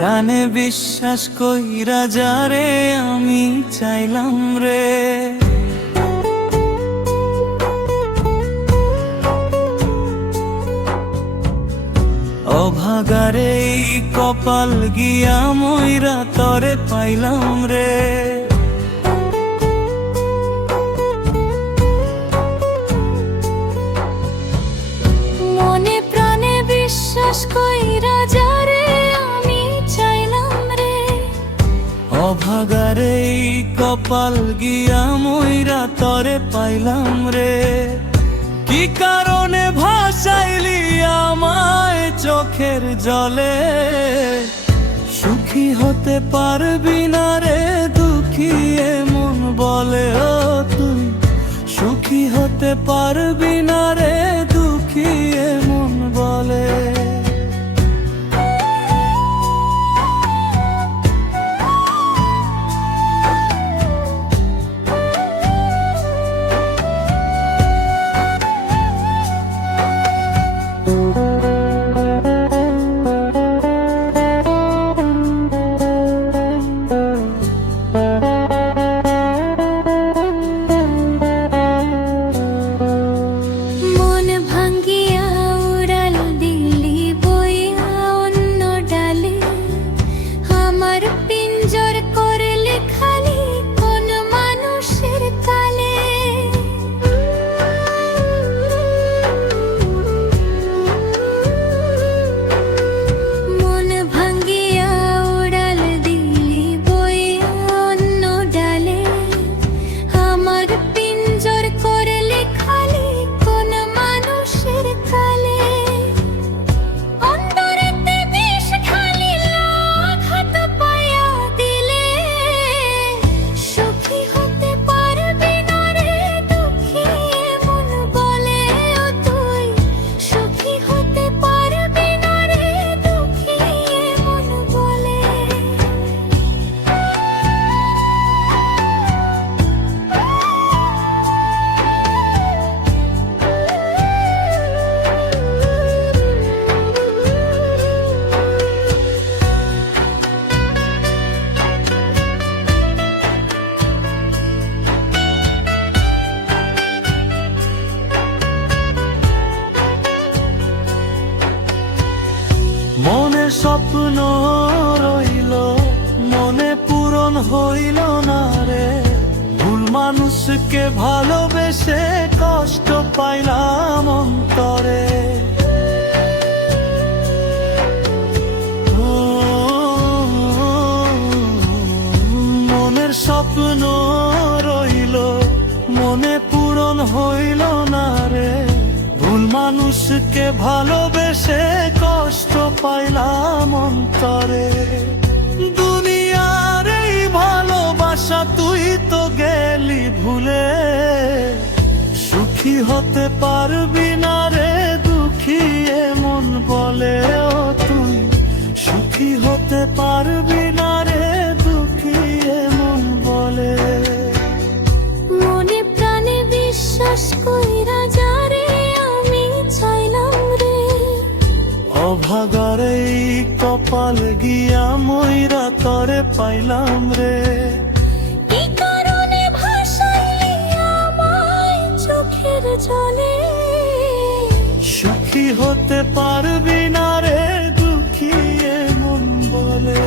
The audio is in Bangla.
প্রাণে বিশ্বাস কইরা যারে আমি চাইলাম রে, অভাগারে কপাল গিয়া মইরা তরে পাইলাম রে। মনে প্রাণে বিশ্বাস কইরা যারে আমি চাইলাম রে, অভাগারে কপাল গিয়া মইরা তরে পাইলাম রে। কি কারণে ভাসাইলি আমায় চোখের জলে, সুখী হতে পারবি না রে দুঃখী এমন বলে। ও তুই সুখী হতে পারবি না রে দুঃখী এমন বলে। মনে স্বপ্ন রইল মনে পূরণ হইল না রে, ভুল মানুষকে ভালোবেসে কষ্ট পাইলাম অন্তরে। মনের স্বপ্ন রইল মনে পূরণ হইল না রে, ভুল মানুষকে ভালোবেসে কষ্ট পাইলাম অন্তরে। দুনিয়ার এই ভালোবাসা তুই তো গেলি ভুলে, সুখী হতে পারবি না রে দুঃখী এমন বলে। ও তুই সুখী হতে পারবি না রে দুঃখী এমন বলে। মনে প্রাণে বিশ্বাস কইরা যারে আমি চাইলাম রে, অভাগারে কপাল গিয়া মইরা তরে পাইলাম রে। কি কারণে ভাসাইলি আমায় চোখের জলে, সুখী হতে পারবি না রে দুঃখী এমন বলে।